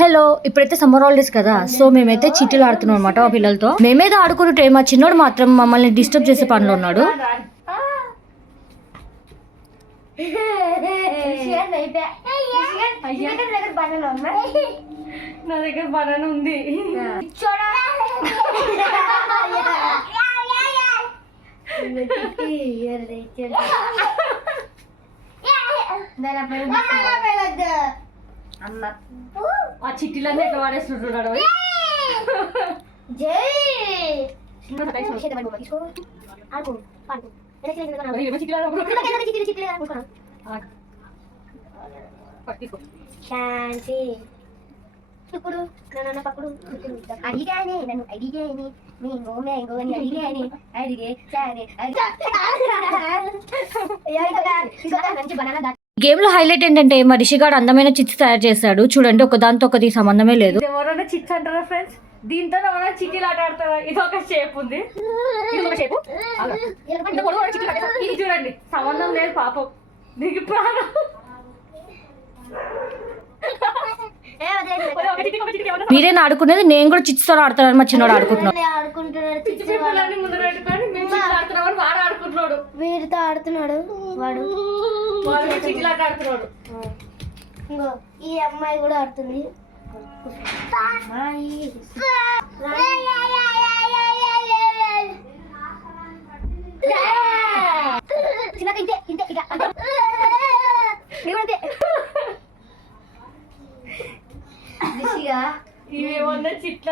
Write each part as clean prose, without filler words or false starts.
Hello, ఇప్పుడైతే summer holidays కదా, so మేమైతే చిట్టీలు ఆడుతున్నాం అనమాట మా పిల్లలతో. మేమేదో ఆడుకుంటుంటే మా చిన్నోడు మాత్రం మమ్మల్ని డిస్టర్బ్ చేసే పనిలో ఉన్నాడు. నా దగ్గర బనానా ఉంది. ఆ చిట్టీలన్నీ ఎట్లా వాడేస్తుంటున్నాడు. అడిగానే నన్ను అడిగాని మ్యాంగో మ్యాంగో అని అడిగాని అడిగే గేమ్ లో హైలైట్ ఏంటంటే మా రిషిగాడు అందమైన చిట్స్ తయారు చేశాడు. చూడండి, ఒక దాంతో ఒకటి సంబంధమే లేదు. ఎవరైనా చిట్స్ అంటారా ఫ్రెండ్స్? దీంతో ఎవరైనా చిట్టీలు ఆట ఆడతారా? ఇది ఒక షేప్ ఉంది, ఇది ఒక షేప్. ఇది చూడండి, సంబంధం లేదు పాపం దీనికి ప్రాణం. మీరేనా ఆడుకునేది? నేను కూడా చిట్స్ తో ఆడుతాను. మా చిన్నోడు ఆడుకుంటున్నాడు. వాడు ఆడుకుంటున్నాడు, వీరితో ఆడుతున్నాడు వాడు. చిట్టీలాట ఆడుతున్నాడు. ఇంకో ఈ అమ్మాయి కూడా ఆడుతుంది. ఇవేమన్నా చిట్ల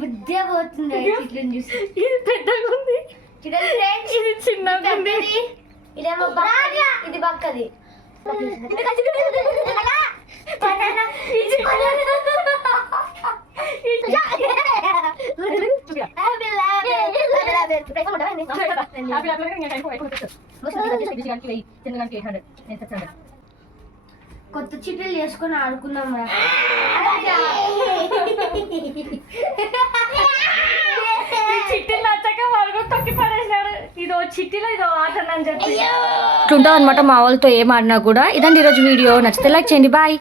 బుద్ధి పోతుంది చిట్లను చూసి. ఇది పెద్దగా ఉంది, ఇది చిన్నగా ఉంది. ఇదేమో ఇది బక్కది. కొత్త చిట్టీలు చేసుకొని ఆడుకున్నాం. చిట్టీలు నచ్చక వాళ్ళు తొక్కి పడేసినారు. ఇదో చిట్టీలో ఇదో ఆట అని చెప్పి ఇట్లుంటాం అనమాట మా వాళ్ళతో ఏం ఆడినా కూడా. ఇదండి ఈరోజు వీడియో. నచ్చితే లైక్ చేయండి. బాయ్.